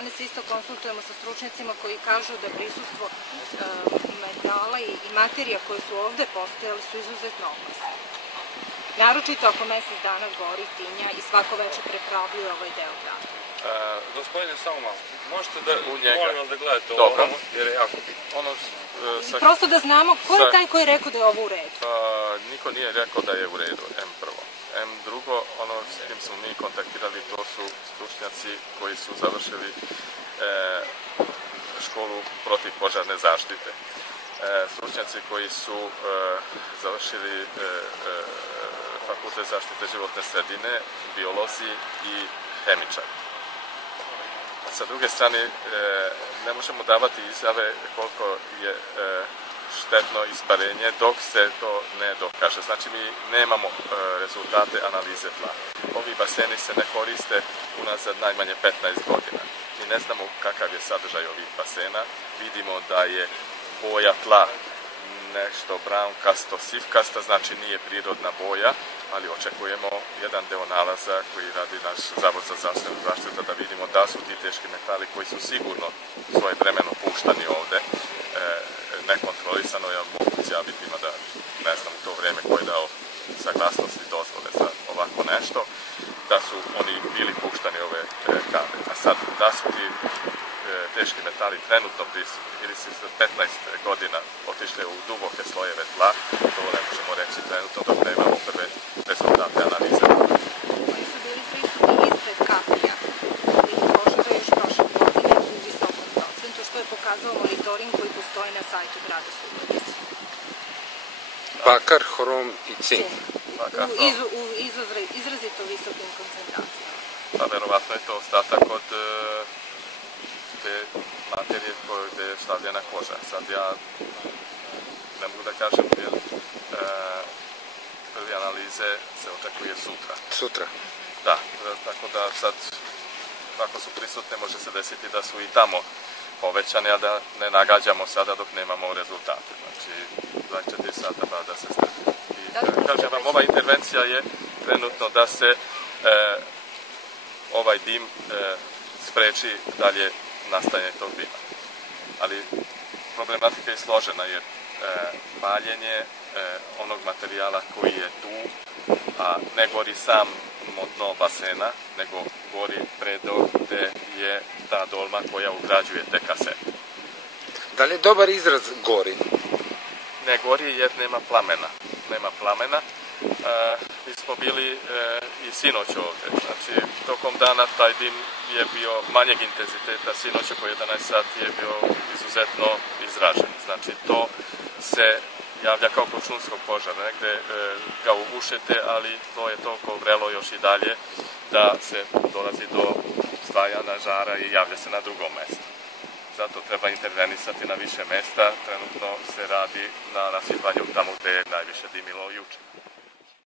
strane se isto konsultujemo sa stručnjacima koji kažu da prisustvo metala i materija koje su ovde postojale su izuzetno opasne. Naročito ako mesec dana gori, tinja i svako večer prepravljuje ovaj deo grada. Gospodine, samo malo, možete da, molim vas da gledate ovo, jer je jako bitno. Prosto da znamo ko je taj koji je rekao da je ovo u redu? Niko nije rekao da je u redu, M prvo. M drugo, ono s kim smo mi kontaktirali, to su stručnjaci koji su završili školu protiv požarne zaštite. Stručnjaci koji su završili fakultet zaštite životne sredine, biolozi i hemičari. Sa druge strane, ne možemo davati izjave koliko je štetno isparenje dok se to ne dokaže. Znači, mi nemamo rezultate analize tla. Ovi baseni se ne koriste unazad najmanje 15 godina. Mi ne znamo kakav je sadržaj ovih basena. Vidimo da je boja tla nešto brown-kasto, sivkasta, znači nije prirodna boja, ali očekujemo jedan deo nalaza koji radi naš Zavod za zdravstvenu zaštitu da vidimo da su ti teški metali koji su sigurno svojevremeno puštani ovde, nekontrolisano, ja mogu izjaviti ima da ne znam u to vreme ko je dao saglasnost i dozvole za ovako nešto, da su oni bili puštani ove kave. A sad, da su ti teški metali trenutno prisutni ili su za 15 godina otišli u duboke slojeve tla, to ne možemo reći trenutno dok ne imamo prve rezultate analize. Oni su bili prisutni ispred kaplja i požara još prošle godine u visokom procentu, što je pokazao monitoring koji postoji na sajtu grada Subotice. Bakar, hrom i cink. U izrazito visokim koncentracijama. Pa verovatno je to ostatak od te materije gde je stavljena koža. Sad ja ne mogu da kažem, jer prvi analize se očekuje sutra. Sutra? Da, tako da sad, ako su prisutne, može se desiti da su i tamo povećane, a da ne nagađamo sada dok nemamo rezultate. Znači, 24 sata pa da se stavi. I kažem vam, ova intervencija je trenutno da se ovaj dim spreči dalje nastajanje tog dima. Ali problematika je složena jer paljenje onog materijala koji je tu, a ne gori samo dno basena, nego gori predor gde je ta dolma koja ugrađuje te kasete. Da li je dobar izraz gori? Ne gori jer nema plamena. Nema plamena. Mi smo bili i sinoć ovde. Znači, tokom dana taj dim je bio manjeg intenziteta. Sinoć oko 11 sati je bio izuzetno izražen. Znači, to se javlja kao kod šumskog požara. Negde ga ugušete, ali to je toliko vrelo još i dalje da se dolazi do stvajanja žara i javlja se na drugom mestu. Zato treba intervenisati na više mesta. Trenutno se radi na nasipanju tamo gde je najviše dimilo juče.